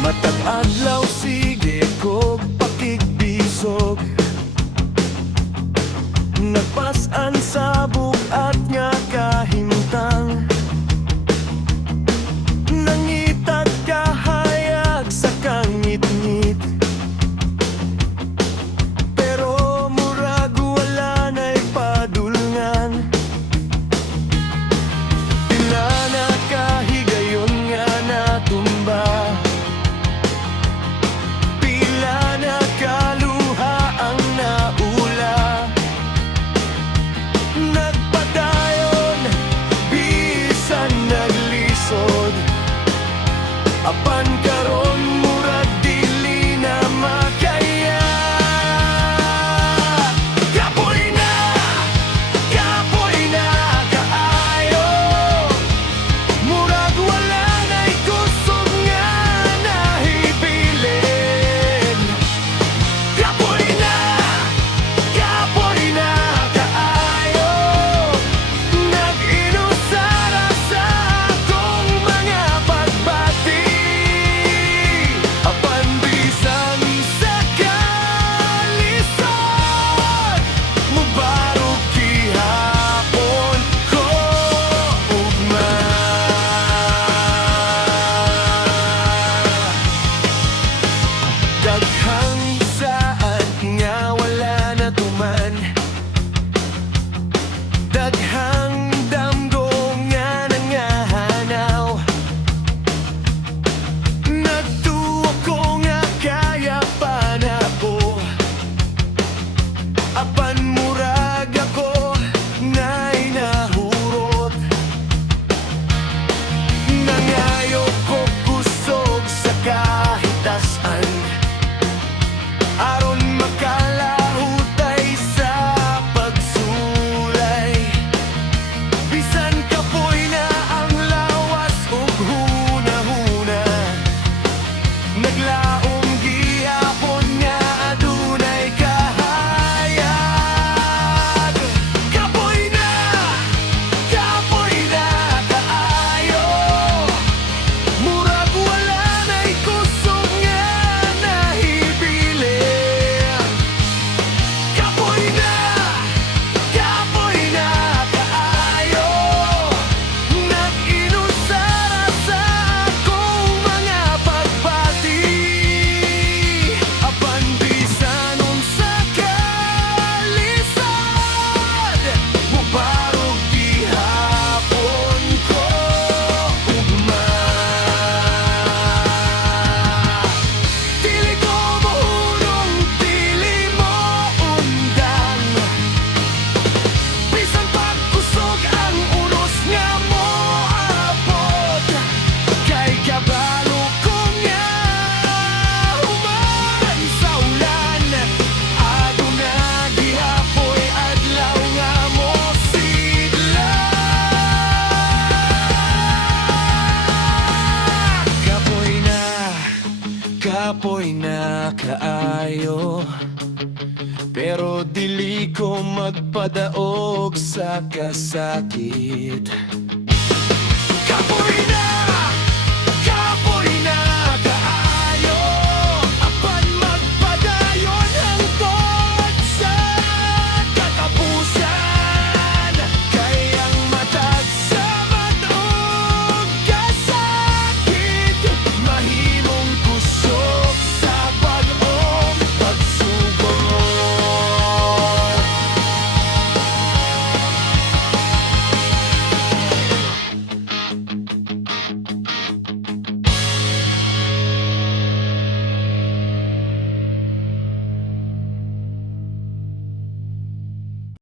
Matag adlaw sige kog pakigbisog, nagpas-an sa bugat nga kahimtang, nangitag kahayag sa kangit-ngit, pero murag wala na'y padulngan. Pila na kahigayon nga natumba, kaluha ang naula, nagpadayon bisan naglisod, apan karon murag dili na makaya. Kapoy na kaayo, murag wala na'y kusog nga nahibilin. Kapoy na kaayo, nag-inusara sa akong mga pagbati, apan bisan sa kalisod, mubarog gihapon ko ugma. Daghang saan nga wala na tuman, daghang damgo nga nangahanaw, nagtuwa ko nga kaya pa na ko, apan murag ako na'y nahurot, nangayo ko kusog sa kahitasan, aron makalahutay sa pagsulay. Bisan kapoy na ang lawas ug hunahuna, naglaom gihapon nga adunay kahayag. Kapoy na kaayo, murag wala na'y kusog nga nahibilin. Kapoy na kaayo, nag-inusara sa akong mga pagbati, apan bisan unsa kalisod, mubarog gihapon ko ugma. Dili ko mohunong, dili mo undang, bisan pagkusog ang unos nga mo abot, kay kabalo ko nga human sa ulan, aduna gihapoy adlaw nga mo sigla. Kapoy na kaayo, pero dili ko magpadaog sa kasakit. Kapoy na